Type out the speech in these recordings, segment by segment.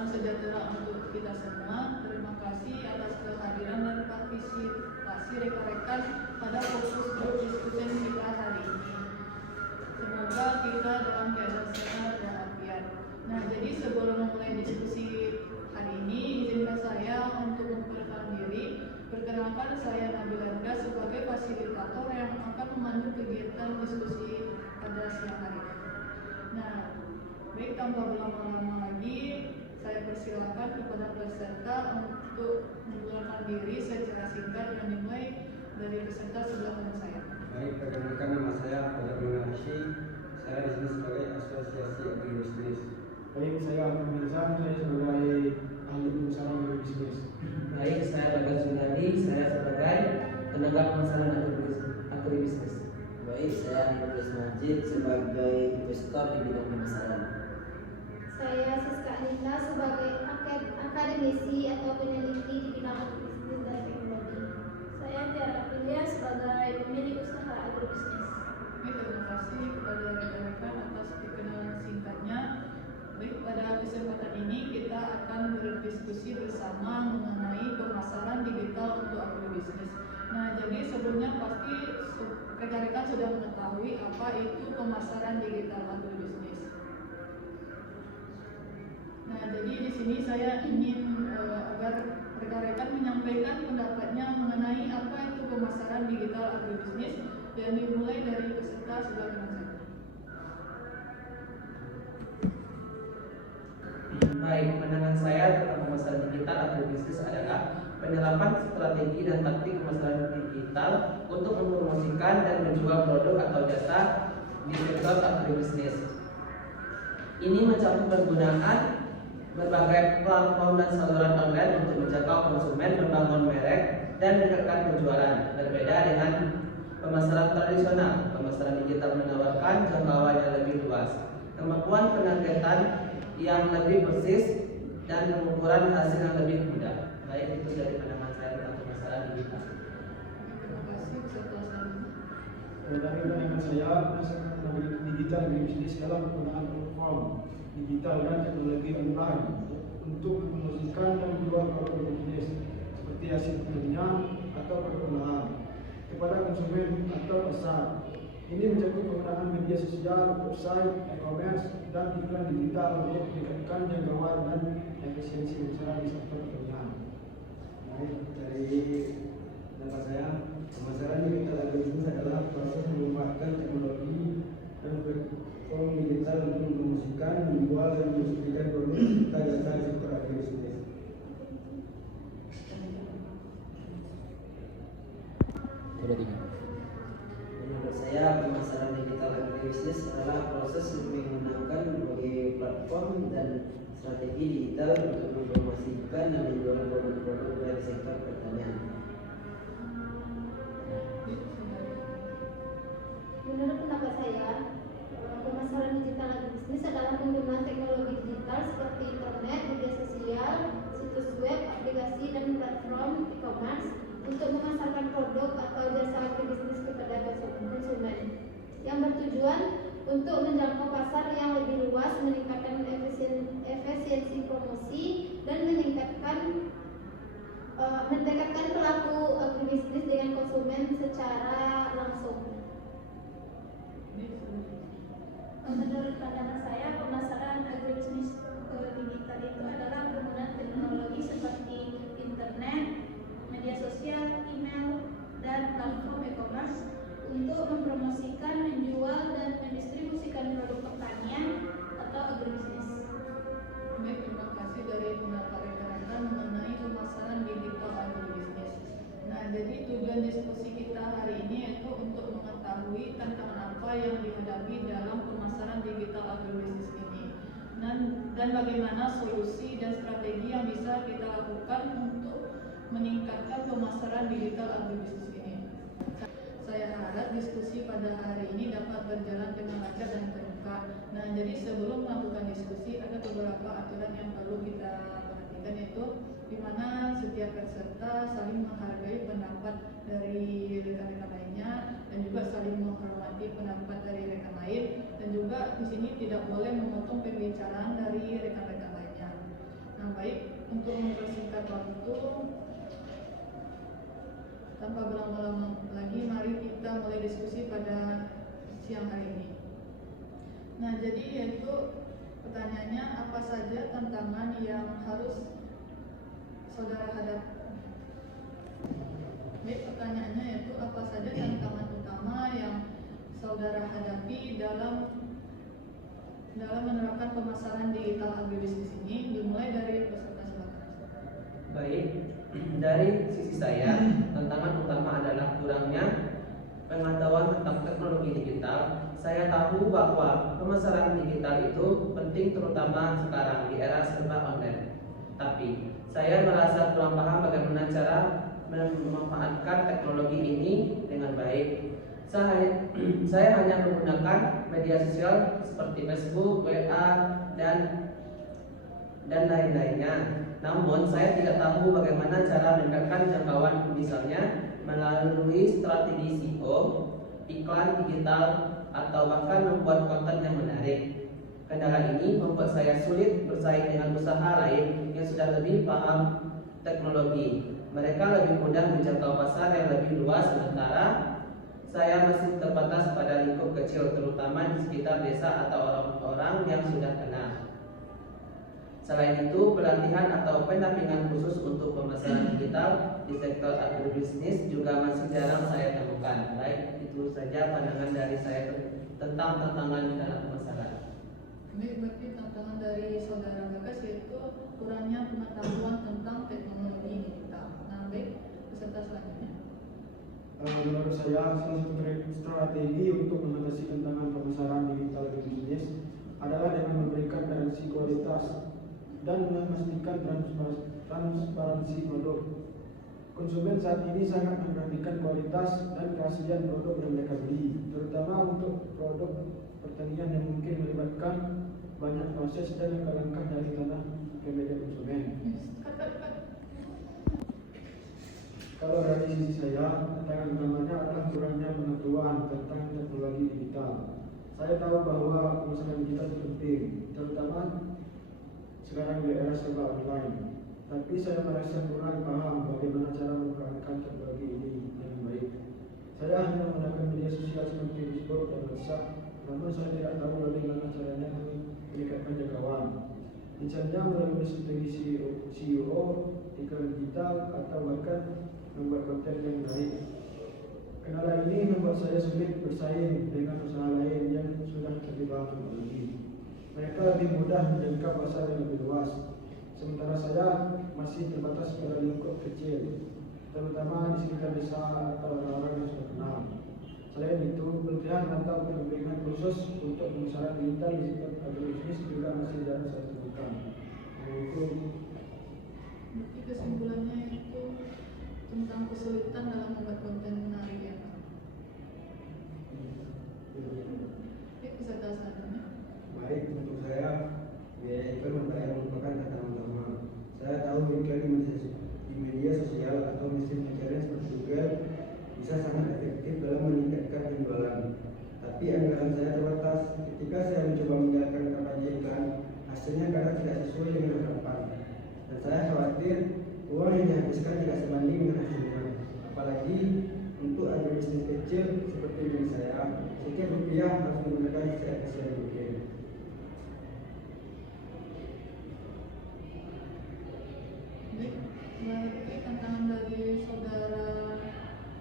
salam sejahtera untuk kita semua. Terima kasih atas kehadiran dan partisipasi rekan-rekan pada fokus grup diskusi kita hari ini. Semoga kita dalam keadaan sehat walafiat. Nah, jadi sebelum memulai diskusi hari ini, izinkan saya untuk memperkenalkan diri. Perkenalkan, saya Nabila Nanda sebagai fasilitator yang akan memandu kegiatan diskusi pada siang hari ini. Nah, baik, tanpa berlama-lama lagi, saya persilakan kepada peserta untuk memperkenalkan diri secara singkat yang dimulai dari peserta sebelah kanan saya. Baik, perkenalkan nama saya Fajar Manashi. Saya di sini sebagai asosiasi agribisnis. Baik, saya Alvin Mirzan, saya sebagai ahli pemasaran agribisnis. Baik, saya Bagas Sunadi, saya sebagai tenaga pemasaran agribisnis. Baik, saya Nurul Majid sebagai investor di bidang pemasaran. Saya Siska Anita sebagai akademisi atau peneliti di bidang agribisnis dan teknologi. Saya Tiara Prilia sebagai pemilik usaha agribisnis. Terima kasih kepada rekan-rekan atas perkenalan singkatnya. Baik, pada kesempatan ini kita akan berdiskusi bersama mengenai pemasaran digital untuk agribisnis. Nah, jadi sebelumnya pasti rekan-rekan sudah mengetahui apa itu pemasaran digital agribisnis. Nah, jadi di sini saya ingin agar rekan-rekan menyampaikan pendapatnya mengenai apa itu pemasaran digital agribisnis, dan dimulai dari peserta sebelah kanan saya. Baik, pandangan saya tentang pemasaran digital agribisnis adalah penerapan strategi dan taktik pemasaran digital untuk mempromosikan dan menjual produk atau jasa di sektor agribisnis. Ini mencakup penggunaan berbagai platform dan saluran online untuk menjangkau konsumen, membangun merek, dan meningkatkan penjualan. Berbeda dengan pemasaran tradisional, pemasaran digital menawarkan jangkauan yang lebih luas, kemampuan penargetan yang lebih persis, dan pengukuran hasil yang lebih mudah. Baik, itu dari pandangan saya tentang pemasaran digital. Terima kasih peserta selanjutnya. Dari pandangan saya, pemasaran digital agribisnis dalam penggunaan platform digital dan teknologi online untuk mempromosikan dan menjual produk bisnis seperti hasil pertanian atau perkebunan kepada konsumen atau pasar. Ini mencakup penggunaan media sosial, website, e-commerce, dan iklan digital untuk meningkatkan jangkauan dan efisiensi usaha di sektor pertanian. Baik, dari pendapat saya, pemasaran digital agribisnis adalah proses memanfaatkan teknologi dan platform digital untuk mempromosikan, menjual, dan mendistribusikan produk serta jasa di sektor agribisnis. Menurut saya, pemasaran digital agribisnis adalah proses menggunakan berbagai platform dan strategi digital untuk mempromosikan dan menjual produk-produk dari sektor pertanian. Menurut pendapat saya, pemasaran digital agribisnis adalah penggunaan teknologi digital seperti internet, media sosial, situs web, aplikasi, dan platform e-commerce untuk memasarkan produk atau jasa agribisnis kepada konsumen, yang bertujuan untuk menjangkau pasar yang lebih luas, meningkatkan efisiensi promosi, dan mendekatkan pelaku agribisnis dengan konsumen secara langsung. Menurut pandangan saya, pemasaran agribisnis digital itu adalah penggunaan teknologi seperti internet, media sosial, email, dan platform e-commerce untuk mempromosikan, menjual, dan mendistribusikan produk pertanian atau agribisnis. Baik, terima kasih dari pendapat rekan-rekan mengenai pemasaran digital agribisnis. Nah, jadi tujuan diskusi kita hari ini yaitu untuk mengetahui tantangan apa yang dihadapi dalam pemasaran digital agribisnis ini, dan bagaimana solusi dan strategi yang bisa kita lakukan untuk meningkatkan pemasaran digital agribisnis ini. Saya harap diskusi pada hari ini dapat berjalan dengan lancar dan terbuka. Nah, jadi sebelum melakukan diskusi ada beberapa aturan yang perlu kita perhatikan, yaitu di mana setiap peserta saling menghargai pendapat dari rekan-rekan lainnya dan juga saling menghormati pendapat dari rekan lain, dan juga di sini tidak boleh memotong pembicaraan dari rekan-rekan lainnya. Baik, untuk mempersingkat waktu, tanpa berlama-lama lagi, mari kita mulai diskusi pada siang hari ini. Nah, jadi yaitu pertanyaannya, apa saja tantangan yang harus saudara hadapi? Baik, pertanyaannya yaitu apa saja tantangan utama yang saudara hadapi dalam menerapkan pemasaran digital agribisnis ini, dimulai dari peserta, silakan. Baik, dari sisi saya, tantangan utama adalah kurangnya pengetahuan tentang teknologi digital. Saya tahu bahwa pemasaran digital itu penting, terutama sekarang di era serba online. Tapi saya merasa kurang paham bagaimana cara memanfaatkan teknologi ini dengan baik. Saya hanya menggunakan media sosial seperti Facebook, WA, dan lain-lainnya. Namun saya tidak tahu bagaimana cara meningkatkan jangkauan, misalnya melalui strategi SEO, iklan digital, atau bahkan membuat konten yang menarik. Kendala ini membuat saya sulit bersaing dengan usaha lain yang sudah lebih paham teknologi. Mereka lebih mudah menjangkau pasar yang lebih luas, sementara saya masih terbatas pada lingkup kecil, terutama di sekitar desa atau orang-orang yang sudah kenal. Selain itu, pelatihan atau pendampingan khusus untuk pemasaran digital di sektor agribisnis juga masih jarang saya temukan. Baik, itu saja pandangan dari saya tentang tantangan dalam pemasaran. Baik, berarti tantangan dari saudara Bagas yaitu kurangnya pengetahuan tentang teknologi digital. Nah, baik, peserta selanjutnya. Menurut saya, salah satu strategi untuk mengatasi tantangan pemasaran digital agribisnis adalah dengan memberikan garansi kualitas dan memastikan transparansi produk. Konsumen saat ini sangat memperhatikan kualitas dan keaslian produk yang mereka beli, terutama untuk produk pertanian yang mungkin melibatkan banyak proses dan langkah-langkah dari tanah ke meja konsumen. Kalau dari sisi saya, tantangan utamanya adalah kurangnya pengetahuan tentang teknologi digital. Saya tahu bahwa pemasaran digital itu penting, terutama sekarang di era serba online. Tapi saya merasa kurang paham bagaimana cara menggunakan teknologi ini dengan baik. Saya hanya menggunakan media sosial seperti Facebook dan WhatsApp, namun saya tidak tahu bagaimana caranya meningkatkan jangkauan. Misalnya melalui strategi SEO, iklan digital, atau bahkan membuat konten yang menarik. Kendala ini membuat saya sulit bersaing dengan usaha lain yang sudah terlibat teknologi. Mereka lebih mudah menjangkau pasar yang lebih luas, sementara saya masih terbatas pada lingkup kecil, terutama di sekitar desa atau orang-orang yang sudah kenal. Selain itu, pelatihan atau pendampingan khusus untuk pemasaran digital di sektor agribisnis juga masih jarang saya temukan. Berarti kesimpulannya itu tentang kesulitan dalam membuat konten menarik, ya Pak. Baik, peserta selanjutnya. Baik, untuk saya, biaya iklan membayar merupakan tantangan utama. Saya tahu iklan di media sosial atau mesin pencarian seperti Google bisa sangat efektif dalam meningkatkan penjualan. Tapi anggaran saya terbatas. Ketika saya mencoba menjalankan kampanye iklan, hasilnya kadang tidak sesuai dengan harapan. Dan saya khawatir uang yang dihabiskan tidak sebanding dengan hasilnya. Apalagi untuk agribisnis kecil seperti ini saya, setiap rupiah harus menggunakan seefisien mungkin. Baik, berarti tantangan dari saudara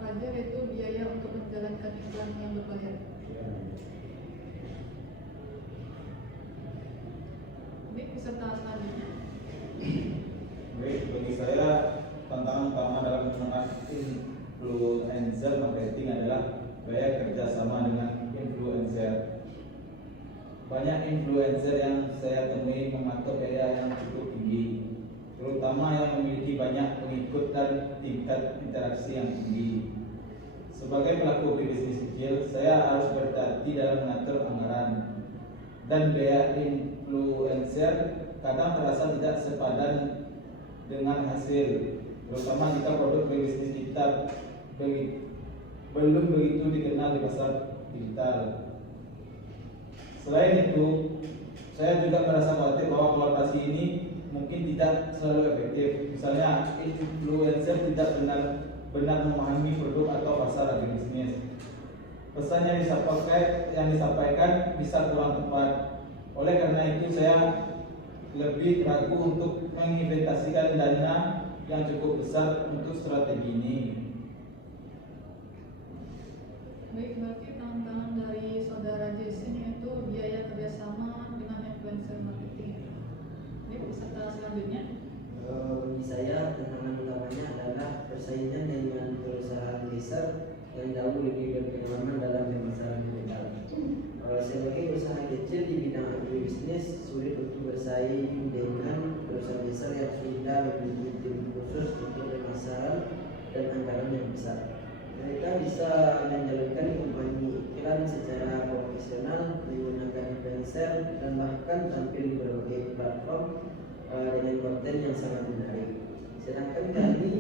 Fajar itu biaya untuk menjalankan iklan yang berbayar. Baik, peserta selanjutnya. Baik, bagi saya tantangan utama dalam menggunakan influencer marketing adalah biaya kerjasama dengan influencer. Banyak influencer yang saya temui mematok biaya yang cukup tinggi, terutama yang memiliki banyak pengikut dan tingkat interaksi yang tinggi. Sebagai pelaku bisnis kecil, saya harus berhati-hati dalam mengatur anggaran, dan biaya influencer kadang terasa tidak sepadan dengan hasil, terutama jika produk bisnis kita belum begitu dikenal di pasar digital. Selain itu, saya juga merasa khawatir bahwa kolaborasi ini mungkin tidak selalu efektif. Misalnya influencer tidak benar memahami produk atau pasar agribisnis. Pesan yang disampaikan bisa kurang tepat. Oleh karena itu saya lebih ragu untuk menginvestasikan dana yang cukup besar untuk strategi ini. Baik, berarti tantangan dari saudara Jason yaitu biaya kerjasama dengan influencer marketing. Baik, peserta selanjutnya. Bagi saya tantangan utamanya adalah persaingan dengan perusahaan besar yang jauh lebih berpengalaman dalam pemasaran digital. Sebagai usaha kecil di bidang agribisnis sulit untuk bersaing dengan perusahaan besar yang sudah memiliki tim khusus untuk pemasaran dan anggaran yang besar. Mereka bisa menjalankan kampanye iklan secara profesional, menggunakan influencer, dan bahkan tampil di berbagai platform dengan konten yang sangat menarik. Sedangkan kami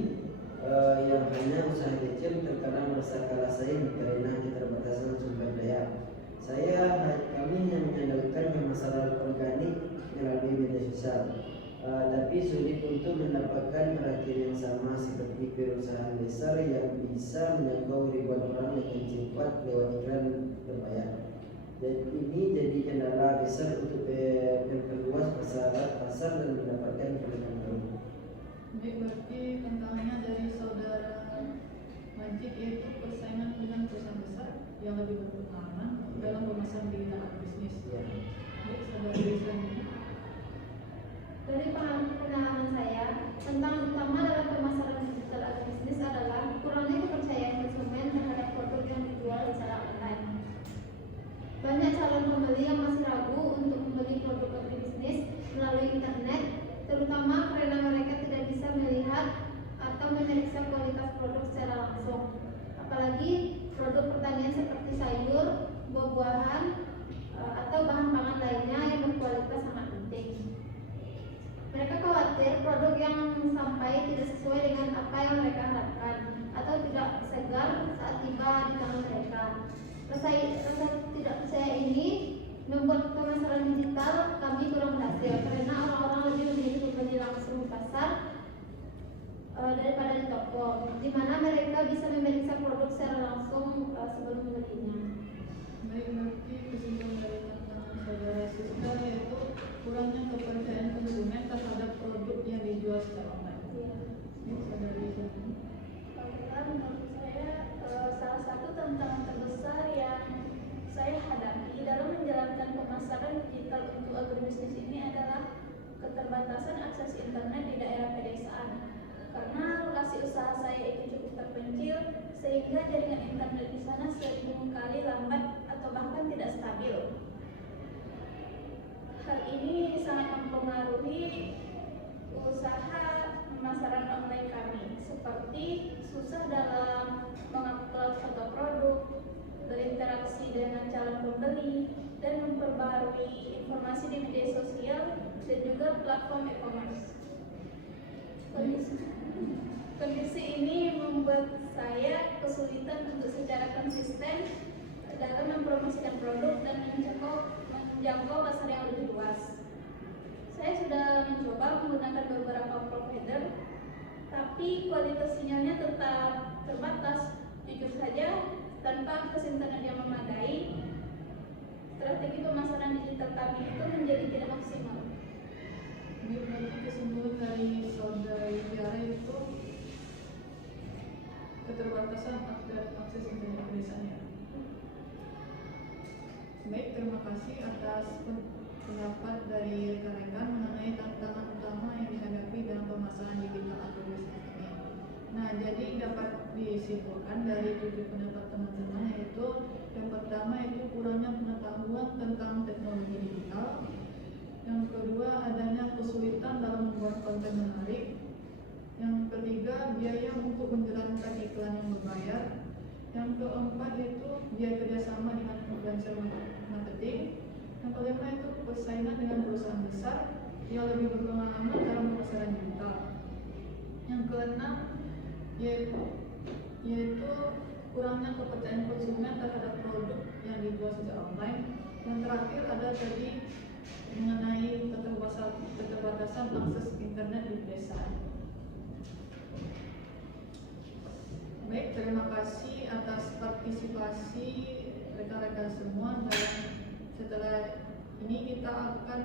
yang hanya usaha kecil terkadang merasa kalah saing karena keterbatasan sumber daya. Kami hanya mengandalkan pemasaran organik melalui media sosial, tapi sulit untuk mendapatkan perhatian yang sama seperti perusahaan besar yang bisa menjangkau ribuan orang dengan cepat lewat iklan berbayar. Dan ini jadi kendala besar untuk memperluas pasar dan mendapatkan penonton baru. Baik, berarti tantangannya dari saudara Majid yaitu persaingan dengan perusahaan besar yang lebih berpengalaman dalam pemasaran digital agribisnis. Baik, saudara Jason. Dari pengalaman saya, tantangan utama dalam pemasaran digital agribisnis adalah kurangnya kepercayaan konsumen terhadap produk yang dijual secara online. Banyak calon pembeli yang masih ragu untuk membeli produk agribisnis melalui internet, terutama karena mereka tidak bisa melihat atau memeriksa kualitas produk secara langsung. Apalagi produk pertanian seperti sayur, buah-buahan, atau bahan pangan lainnya yang berkualitas sangat penting. Mereka khawatir produk yang sampai tidak sesuai dengan apa yang mereka harapkan atau tidak segar saat tiba di tangan mereka. Rasa tidak percaya ini membuat pemasaran digital kami kurang berhasil karena orang-orang lebih memilih membeli langsung di pasar daripada di toko, di mana mereka bisa memeriksa produk secara langsung sebelum membelinya. Baik, berarti kesimpulan dari tantangan saudara Siska yaitu kurangnya kepercayaan konsumen terhadap produk yang dijual secara online. Baik, saudara Jason. Menurut saya salah satu tantangan terbesar yang saya hadapi dalam menjalankan pemasaran digital untuk agribisnis ini adalah keterbatasan akses internet di daerah pedesaan. Karena lokasi usaha saya itu cukup terpencil, sehingga jaringan internet di sana sering kali lambat atau bahkan tidak stabil. Hal ini sangat mempengaruhi usaha pemasaran online kami, seperti susah dalam mengupload foto produk, berinteraksi dengan calon pembeli, dan memperbarui informasi di media sosial dan juga platform e-commerce. Kondisi ini membuat saya kesulitan untuk secara konsisten dalam mempromosikan produk dan menjangkau pasar yang lebih luas. Saya sudah mencoba menggunakan beberapa provider, tapi kualitas sinyalnya tetap terbatas. Jujur saja, tanpa akses internet yang memadai, strategi pemasaran digital kami itu menjadi tidak maksimal. Baik, berarti kesimpulan dari saudara Tiara itu keterbatasan akses internet pedesaan. Baik, terima kasih atas pendapat dari rekan-rekan mengenai tantangan utama yang dihadapi dalam pemasaran digital agribisnis ini. Nah, jadi dapat disimpulkan dari 7 pendapat teman-teman yaitu yang pertama itu kurangnya pengetahuan tentang teknologi digital. Yang kedua adanya kesulitan dalam membuat konten menarik. Yang ketiga biaya untuk menjalankan iklan yang berbayar. Yang keempat itu biaya kerjasama dengan influencer marketing. Yang kelima itu persaingan dengan perusahaan besar yang lebih berpengalaman dalam pemasaran digital. Yang keenam yaitu kurangnya kepercayaan konsumen terhadap produk yang dijual secara online. Yang terakhir ada tadi mengenai keterbatasan keterbatasan akses internet di pedesaan. Baik, terima kasih atas partisipasi rekan-rekan semua. Dan setelah ini kita akan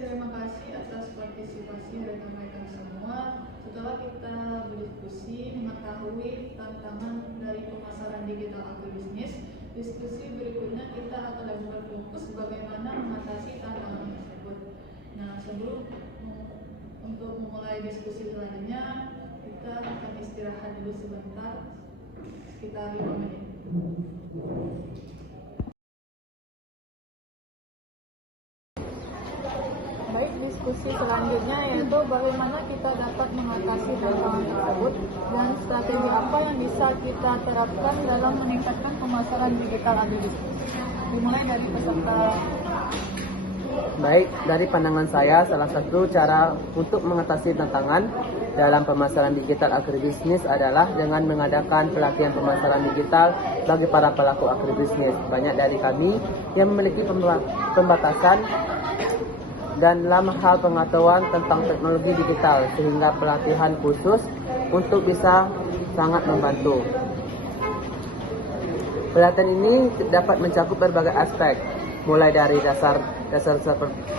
terima kasih atas partisipasi rekan-rekan semua. Setelah kita berdiskusi mengetahui tantangan dari pemasaran digital agribisnis, diskusi berikutnya kita akan berfokus bagaimana mengatasi tantangan tersebut. Nah, sebelum untuk memulai diskusi selanjutnya, kita akan istirahat dulu sebentar, sekitar 5 menit. Baik, diskusi selanjutnya yaitu bagaimana kita dapat mengatasi tantangan tersebut dan strategi apa yang bisa kita terapkan dalam meningkatkan pemasaran digital agribisnis. Dimulai dari peserta. Baik, dari pandangan saya, salah satu cara untuk mengatasi tantangan dalam pemasaran digital agribisnis adalah dengan mengadakan pelatihan pemasaran digital bagi para pelaku agribisnis. Banyak dari kami yang memiliki pembatasan dan dalam hal pengetahuan tentang teknologi digital, sehingga pelatihan khusus untuk bisa sangat membantu. Pelatihan ini dapat mencakup berbagai aspek, mulai dari dasar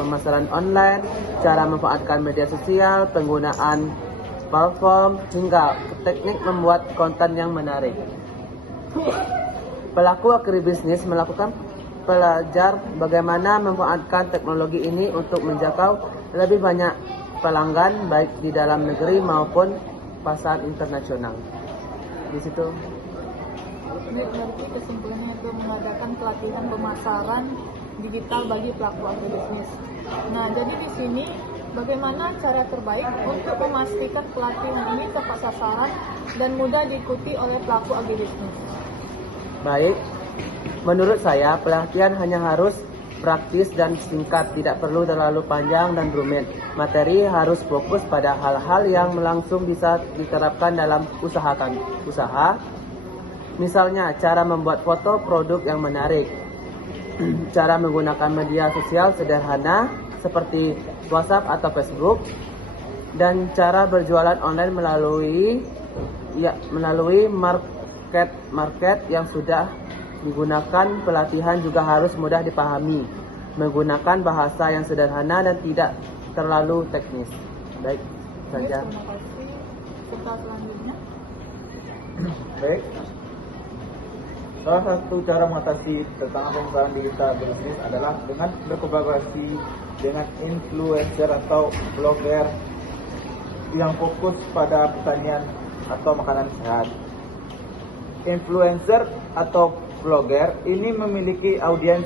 pemasaran online, cara memanfaatkan media sosial, penggunaan platform, hingga teknik membuat konten yang menarik. Pelaku agribisnis melakukan belajar bagaimana memanfaatkan teknologi ini untuk menjangkau lebih banyak pelanggan baik di dalam negeri maupun pasar internasional. Di situ. Berarti kesimpulannya itu mengadakan pelatihan pemasaran digital bagi pelaku agribisnis. Nah, jadi di sini bagaimana cara terbaik untuk memastikan pelatihan ini tepat sasaran dan mudah diikuti oleh pelaku agribisnis? Baik, menurut saya pelatihan hanya harus praktis dan singkat, tidak perlu terlalu panjang dan rumit. Materi harus fokus pada hal-hal yang langsung bisa diterapkan dalam usaha. Misalnya, cara membuat foto produk yang menarik, cara menggunakan media sosial sederhana seperti WhatsApp atau Facebook, dan cara berjualan online melalui market yang sudah digunakan. Pelatihan juga harus mudah dipahami, menggunakan bahasa yang sederhana dan tidak terlalu teknis. Baik, saja. Terima kasih. Kita selanjutnya. Baik. Salah satu cara mengatasi tantangan pemasaran digital agribisnis adalah dengan berkolaborasi dengan influencer atau blogger yang fokus pada pertanian atau makanan sehat. Influencer atau blogger ini memiliki audiens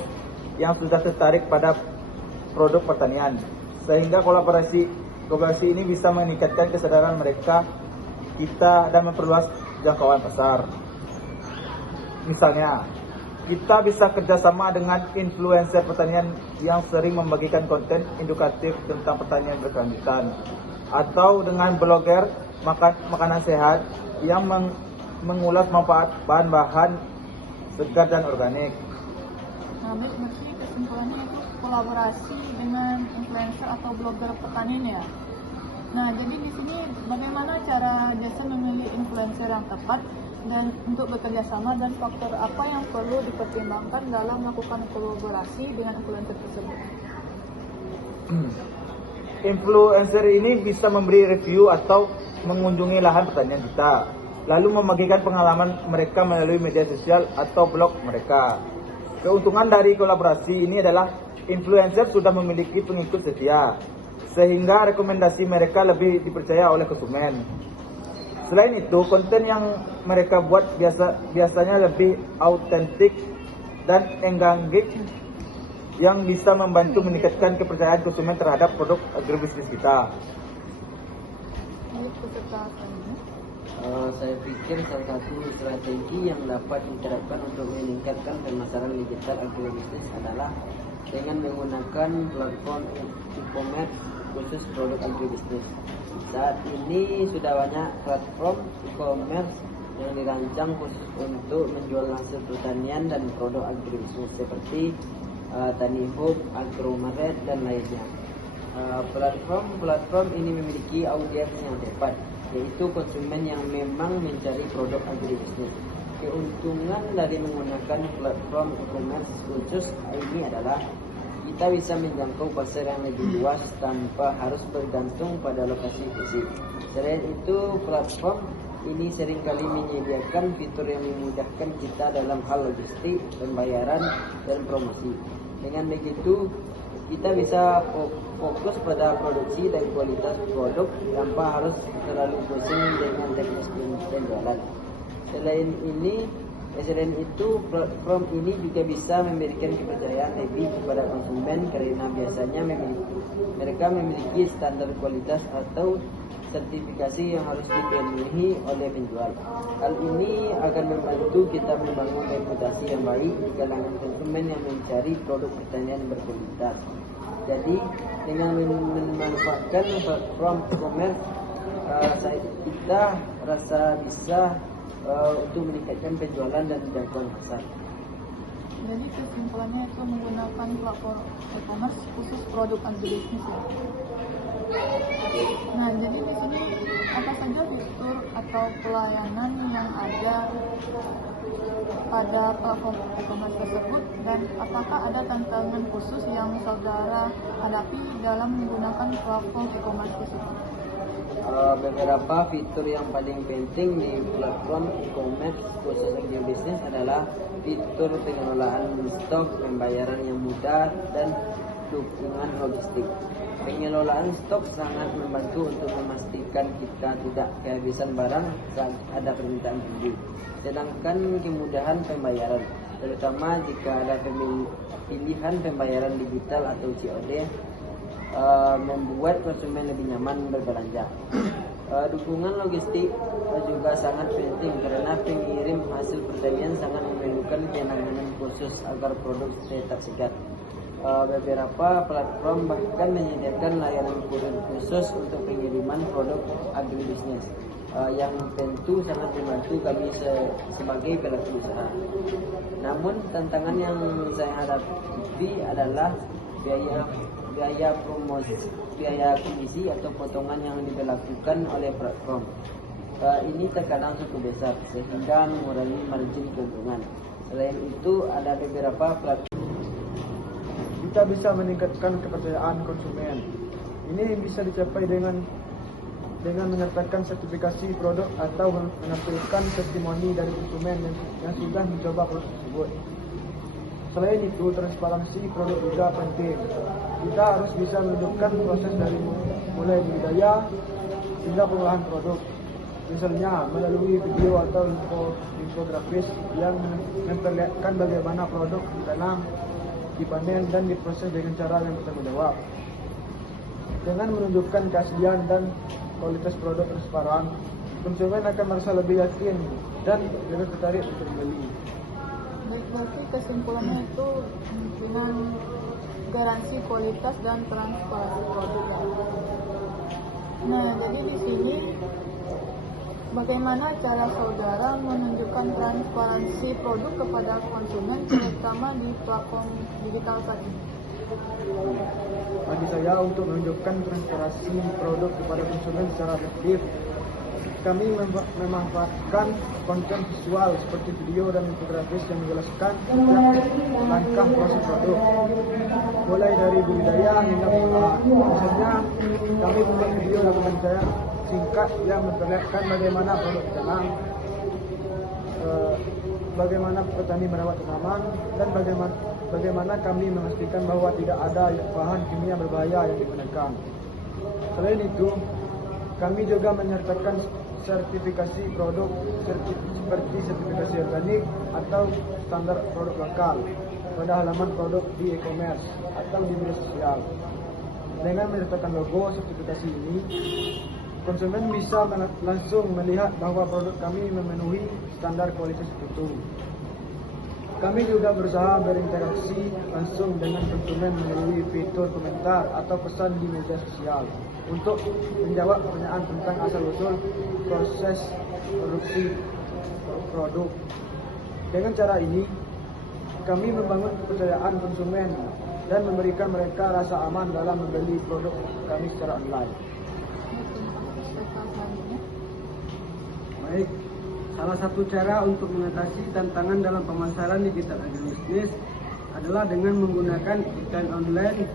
yang sudah tertarik pada produk pertanian, sehingga kolaborasi ini bisa meningkatkan kesadaran mereka dan memperluas jangkauan pasar. Misalnya, kita bisa kerjasama dengan influencer pertanian yang sering membagikan konten edukatif tentang pertanian berkelanjutan, atau dengan blogger makanan sehat yang mengulas manfaat bahan-bahan segar dan organik. Nah, berarti kesimpulannya itu kolaborasi dengan influencer atau blogger pertanian ya. Nah, jadi di sini bagaimana cara jasa memilih influencer yang tepat dan untuk bekerja sama, dan faktor apa yang perlu dipertimbangkan dalam melakukan kolaborasi dengan influencer tersebut? Influencer ini bisa memberi review atau mengunjungi lahan pertanian kita, lalu membagikan pengalaman mereka melalui media sosial atau blog mereka. Keuntungan dari kolaborasi ini adalah influencer sudah memiliki pengikut setia, sehingga rekomendasi mereka lebih dipercaya oleh konsumen. Selain itu, konten yang mereka buat biasanya lebih autentik dan engaging, yang bisa membantu meningkatkan kepercayaan konsumen terhadap produk agribisnis kita. Saya pikir salah satu strategi yang dapat diterapkan untuk meningkatkan pemasaran digital agribisnis adalah dengan menggunakan platform e-commerce khusus produk agribisnis. Saat ini sudah banyak platform e-commerce yang dirancang khusus untuk menjual hasil pertanian dan produk agribisnis seperti Tani Hub, Agromaret, dan lainnya. Platform ini memiliki audiens yang tepat, yaitu konsumen yang memang mencari produk agribisnis. Keuntungan dari menggunakan platform e-commerce khusus ini adalah kita bisa menjangkau pasar yang lebih luas tanpa harus bergantung pada lokasi fisik. Selain itu, platform ini seringkali menyediakan fitur yang memudahkan kita dalam hal logistik, pembayaran, dan promosi. Dengan begitu, kita bisa fokus pada produksi dan kualitas produk tanpa harus terlalu pusing dengan teknis penjualan. Selain itu, platform ini juga bisa memberikan kepercayaan lebih kepada konsumen karena biasanya mereka memiliki standar kualitas atau sertifikasi yang harus dipenuhi oleh penjual. Hal ini akan membantu kita membangun reputasi yang baik di kalangan konsumen yang mencari produk pertanian berkualitas. Jadi, dengan memanfaatkan platform e-commerce, kita rasa bisa untuk meningkatkan penjualan dan jangkauan pasar. Jadi kesimpulannya itu menggunakan platform e-commerce khusus produk agribisnis. Nah, jadi di sini apa saja fitur atau pelayanan yang ada pada platform e-commerce tersebut, dan apakah ada tantangan khusus yang saudara hadapi dalam menggunakan platform e-commerce tersebut? Beberapa fitur yang paling penting di platform e-commerce khusus agribisnis adalah fitur pengelolaan stok, pembayaran yang mudah, dan dukungan logistik. Pengelolaan stok sangat membantu untuk memastikan kita tidak kehabisan barang saat ada permintaan tinggi. Sedangkan kemudahan pembayaran, terutama jika ada pilihan pembayaran digital atau COD, membuat konsumen lebih nyaman berbelanja. Dukungan logistik juga sangat penting karena pengirim hasil pertanian sangat memerlukan penanganan khusus agar produk tetap segar. Beberapa platform bahkan menyediakan layanan kurir khusus untuk pengiriman produk agribisnis, yang tentu sangat membantu kami sebagai pelaku usaha. Namun tantangan yang saya hadapi adalah biaya promosi, biaya komisi atau potongan yang diberlakukan oleh platform. Ini terkadang cukup besar sehingga mengurangi margin keuntungan. Selain itu, ada beberapa platform kita bisa meningkatkan kepercayaan konsumen. Ini bisa dicapai dengan menyertakan sertifikasi produk atau menampilkan testimoni dari konsumen yang sudah mencoba produk tersebut. Selain itu, transparansi produk juga penting. Kita harus bisa menunjukkan proses dari mulai budidaya hingga pengolahan produk. Misalnya melalui video atau infografis yang memperlihatkan bagaimana produk ditanam, dipanen, dan diproses dengan cara yang bertanggung jawab. Dengan menunjukkan keaslian dan kualitas produk transparan, konsumen akan merasa lebih yakin dan lebih tertarik untuk membeli. Baik, berarti kesimpulannya itu kemungkinan garansi kualitas dan transparansi produk. Nah, jadi di sini bagaimana cara saudara menunjukkan transparansi produk kepada konsumen, terutama di platform digital saat ini? Bagi saya, untuk menunjukkan transparansi produk kepada konsumen secara efektif, kami memanfaatkan konten visual seperti video dan infografis yang menjelaskan langkah proses produk, mulai dari budidaya hingga pengolahan. Misalnya, kami membuat video dokumenter singkat yang memperlihatkan bagaimana produk ditanam, bagaimana petani merawat tanaman, dan bagaimana kami memastikan bahwa tidak ada bahan kimia berbahaya yang digunakan. Selain itu, kami juga menyertakan sertifikasi produk seperti sertifikasi organik atau standar produk lokal pada halaman produk di e-commerce atau di media sosial. Dengan menyertakan logo sertifikasi ini, konsumen bisa langsung melihat bahwa produk kami memenuhi standar kualitas tertentu. Kami juga berusaha berinteraksi langsung dengan konsumen melalui fitur komentar atau pesan di media sosial untuk menjawab pertanyaan tentang asal-usul proses produksi produk. Dengan cara ini, kami membangun kepercayaan konsumen dan memberikan mereka rasa aman dalam membeli produk kami secara online. Baik, salah satu cara untuk mengatasi tantangan dalam pemasaran digital agribisnis adalah dengan menggunakan iklan online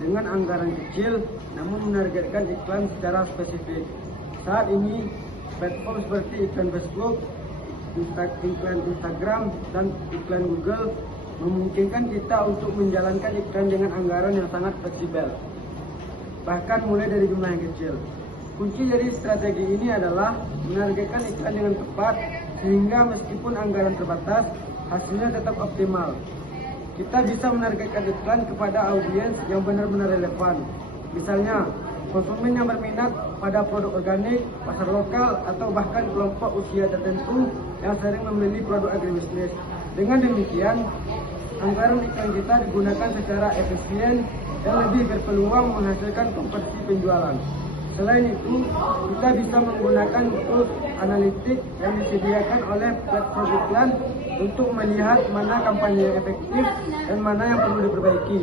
dengan anggaran kecil namun menargetkan iklan secara spesifik. Saat ini, platform seperti iklan Facebook, iklan Instagram, dan iklan Google memungkinkan kita untuk menjalankan iklan dengan anggaran yang sangat fleksibel, bahkan mulai dari jumlah yang kecil. Kunci dari strategi ini adalah menargetkan iklan dengan tepat sehingga meskipun anggaran terbatas, hasilnya tetap optimal. Kita bisa menargetkan iklan kepada audiens yang benar-benar relevan. Misalnya, konsumen yang berminat pada produk organik, pasar lokal, atau bahkan kelompok usia tertentu yang sering membeli produk agribisnis. Dengan demikian, anggaran iklan kita digunakan secara efisien dan lebih berpeluang menghasilkan konversi penjualan. Selain itu, kita bisa menggunakan tools analitik yang disediakan oleh platform iklan untuk melihat mana kampanye yang efektif dan mana yang perlu diperbaiki.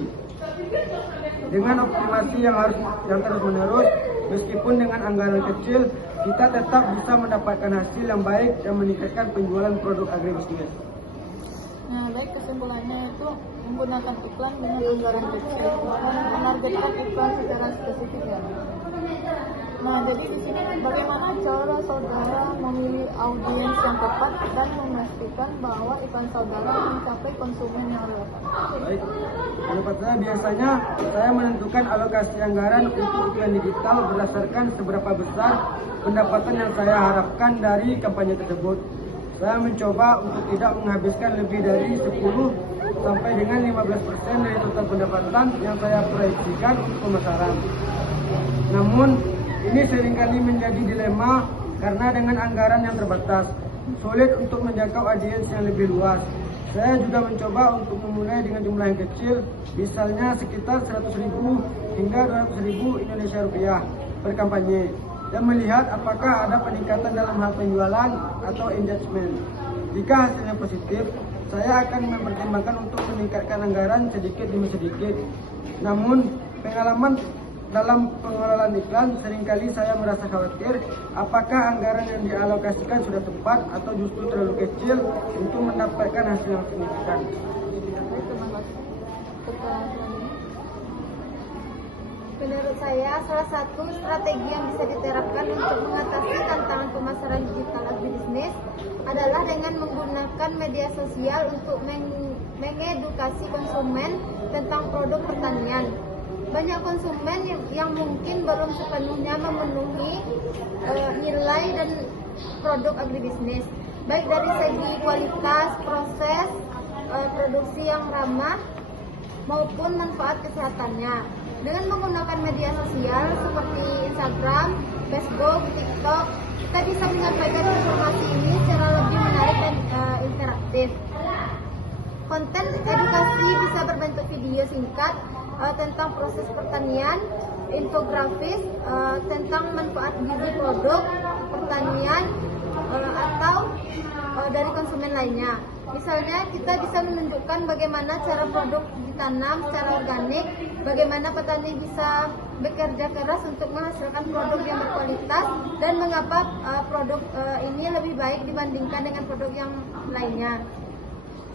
Dengan optimasi yang terus-menerus, meskipun dengan anggaran kecil, kita tetap bisa mendapatkan hasil yang baik dan meningkatkan penjualan produk agribisnis. Nah, baik, kesimpulannya itu menggunakan iklan dengan anggaran kecil, menargetkan iklan secara spesifik ya. Nah, jadi di sini bagaimana cara saudara memilih audiens yang tepat dan memastikan bahwa iklan saudara mencapai konsumen yang relevan? Baik, menurut saya biasanya saya menentukan alokasi anggaran untuk iklan digital berdasarkan seberapa besar pendapatan yang saya harapkan dari kampanye tersebut. Saya mencoba untuk tidak menghabiskan lebih dari 10 sampai dengan 15% dari total pendapatan yang saya proyeksikan untuk pemasaran. Namun, ini seringkali menjadi dilema karena dengan anggaran yang terbatas, sulit untuk menjangkau audiens yang lebih luas. Saya juga mencoba untuk memulai dengan jumlah yang kecil, misalnya sekitar 100.000 hingga 200.000 Indonesia rupiah per kampanye, dan melihat apakah ada peningkatan dalam hal penjualan atau engagement. Jika hasilnya positif, saya akan mempertimbangkan untuk meningkatkan anggaran sedikit demi sedikit. Namun, pengalaman dalam pengelolaan iklan seringkali saya merasa khawatir apakah anggaran yang dialokasikan sudah tepat atau justru terlalu kecil untuk mendapatkan hasil yang signifikan. Terima kasih. Menurut saya, salah satu strategi yang bisa diterapkan untuk mengatasi tantangan pemasaran digital agribisnis adalah dengan menggunakan media sosial untuk mengedukasi konsumen tentang produk pertanian. Banyak konsumen yang mungkin belum sepenuhnya memenuhi nilai dan produk agribisnis, baik dari segi kualitas, proses produksi yang ramah maupun manfaat kesehatannya. Dengan menggunakan media sosial seperti Instagram, Facebook, TikTok, kita bisa menyampaikan informasi ini secara lebih menarik dan interaktif. Konten edukasi bisa berbentuk video singkat tentang proses pertanian, infografis tentang manfaat gizi produk pertanian atau dari konsumen lainnya. Misalnya, kita bisa menunjukkan bagaimana cara produk ditanam secara organik, bagaimana petani bisa bekerja keras untuk menghasilkan produk yang berkualitas, dan mengapa produk ini lebih baik dibandingkan dengan produk yang lainnya.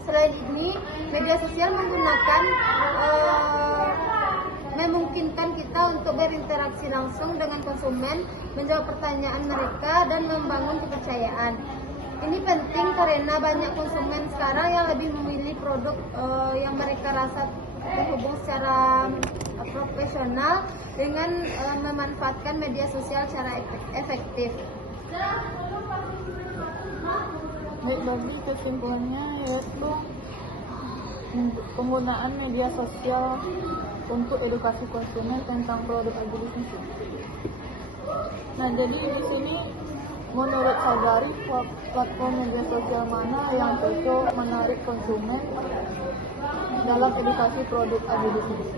Selain ini, media sosial memungkinkan kita untuk berinteraksi langsung dengan konsumen, menjawab pertanyaan mereka, dan membangun kepercayaan. Ini penting karena banyak konsumen sekarang yang lebih memilih produk yang mereka rasa terhubung secara profesional dengan memanfaatkan media sosial secara efektif. Baik, bagi kesimpulannya yaitu penggunaan media sosial untuk edukasi konsumen tentang produk agribisnis. Nah, jadi di sini menurut saudari platform media sosial mana yang cocok menarik konsumen dalam edukasi produk agribisnis?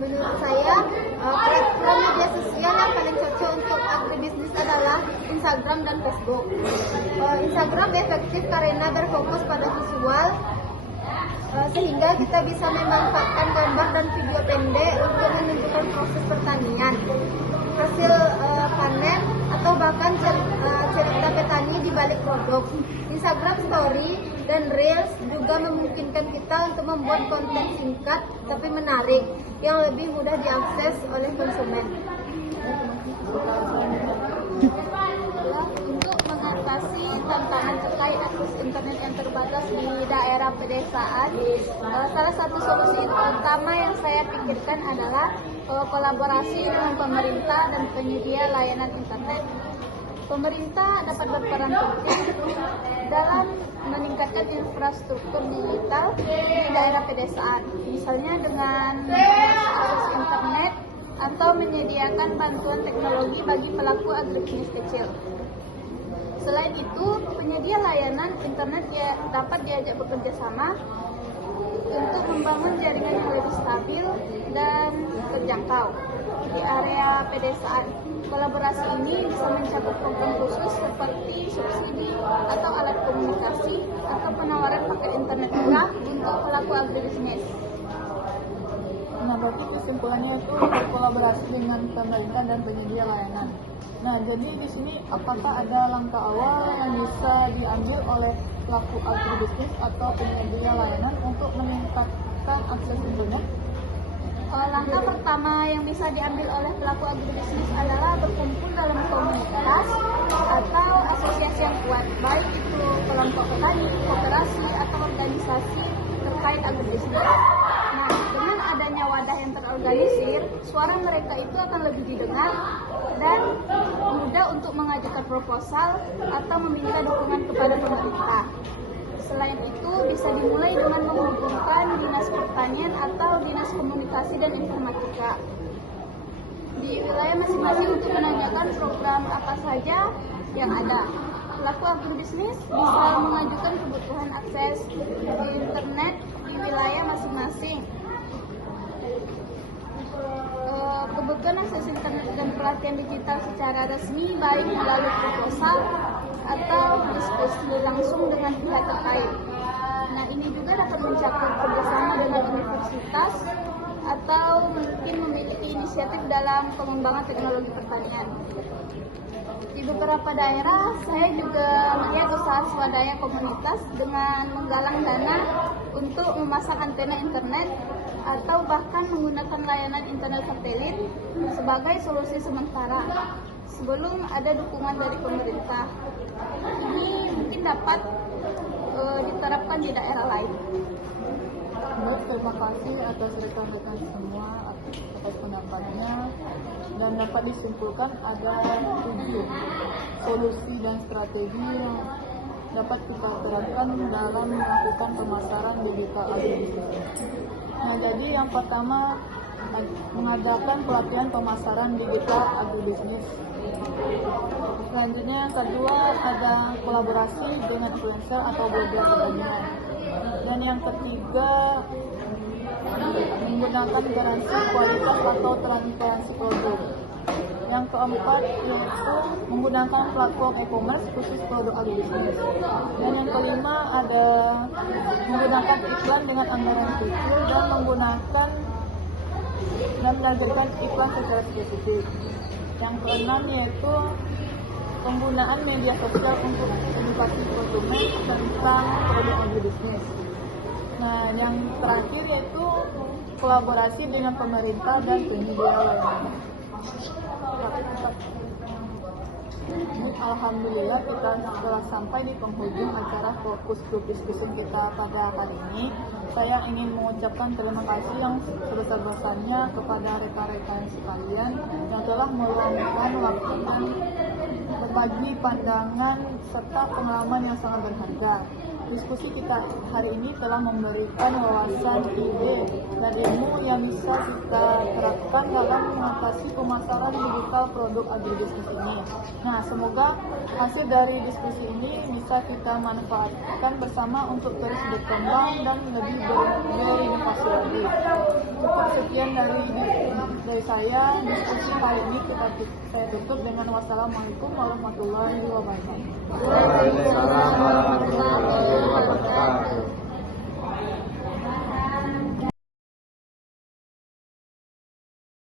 Menurut saya, platform media sosial yang paling cocok untuk agribisnis adalah Instagram. Instagram dan Facebook. Instagram efektif karena berfokus pada visual, sehingga kita bisa memanfaatkan gambar dan video pendek untuk menunjukkan proses pertanian, hasil panen, atau bahkan cerita petani di balik produk. Instagram Story dan Reels juga memungkinkan kita untuk membuat konten singkat tapi menarik yang lebih mudah diakses oleh konsumen. Untuk mengatasi tantangan terkait akses internet yang terbatas di daerah pedesaan, salah satu solusi utama yang saya pikirkan adalah kolaborasi dengan pemerintah dan penyedia layanan internet. Pemerintah dapat berperan penting dalam meningkatkan infrastruktur digital di daerah pedesaan, misalnya dengan akses internet atau menyediakan bantuan teknologi bagi pelaku agribisnis kecil. Selain itu, penyedia layanan internet dapat diajak bekerja sama untuk membangun jaringan yang lebih stabil dan terjangkau di area pedesaan. Kolaborasi ini bisa mencakup program khusus seperti subsidi atau alat komunikasi atau penawaran paket internet murah untuk pelaku agribisnis. Nah, berarti kesimpulannya itu berkolaborasi dengan pemerintah dan penyedia layanan. Nah, jadi di sini apakah ada langkah awal yang bisa diambil oleh pelaku agribisnis atau penyedia layanan untuk meningkatkan akses internet? Langkah pertama yang bisa diambil oleh pelaku agribisnis adalah berkumpul dalam komunitas atau asosiasi yang kuat, baik itu kelompok petani, koperasi, atau organisasi terkait agribisnis. Nah, dengan adanya wadah yang terorganisir, suara mereka itu akan lebih didengar dan mudah untuk mengajukan proposal atau meminta dukungan kepada pemerintah. Selain itu, bisa dimulai dengan menghubungkan Dinas Pertanian atau Dinas Komunikasi dan Informatika di wilayah masing-masing untuk menanyakan program apa saja yang ada. Pelaku agribisnis bisa mengajukan kebutuhan akses internet di wilayah masing-masing. Kebutuhan akses internet dan pelatihan digital secara resmi, baik melalui proposal atau diskusi langsung dengan pihak terkait. Nah, ini juga dapat mencakup kerjasama dengan universitas atau mungkin memiliki inisiatif dalam pengembangan teknologi pertanian. Di beberapa daerah, saya juga melihat usaha swadaya komunitas dengan menggalang dana untuk memasang antena internet atau bahkan menggunakan layanan internet satelit sebagai solusi sementara sebelum ada dukungan dari pemerintah. Ini mungkin dapat diterapkan di daerah lain. Baik, terima kasih atas rekan-rekan semua atas pendapatnya, dan dapat disimpulkan ada 7 solusi dan strategi yang dapat kita terapkan dalam melakukan pemasaran digital agribisnis. Nah, jadi yang pertama mengadakan pelatihan pemasaran digital agribisnis. Selanjutnya yang kedua ada kolaborasi dengan influencer atau blogger pertanian. Dan yang ketiga menggunakan garansi kualitas atau transparansi produk. Yang keempat yaitu menggunakan platform e-commerce khusus produk agribisnis. Dan yang kelima ada menggunakan iklan dengan anggaran kecil dan menargetkan iklan secara spesifik. Yang keenam yaitu penggunaan media sosial untuk edukasi konsumen tentang produk agribisnis. Nah, yang terakhir yaitu kolaborasi dengan pemerintah dan penyedia layanan. Alhamdulillah kita telah sampai di penghujung acara fokus group discussion kita pada hari ini. Saya ingin mengucapkan terima kasih yang sebesar-besarnya kepada rekan-rekan sekalian yang telah meluangkan waktu dan berbagi pandangan serta pengalaman yang sangat berharga. Diskusi kita hari ini telah memberikan wawasan, ide, dan ilmu yang bisa kita terapkan dalam mengatasi pemasaran digital produk agribisnis ini. Nah, semoga hasil dari diskusi ini bisa kita manfaatkan bersama untuk terus berkembang dan lebih berinovasi lagi. Cukup sekian dari dari saya, diskusi hari ini saya tutup dengan wassalamualaikum warahmatullahi wabarakatuh. Waalaikumsalam.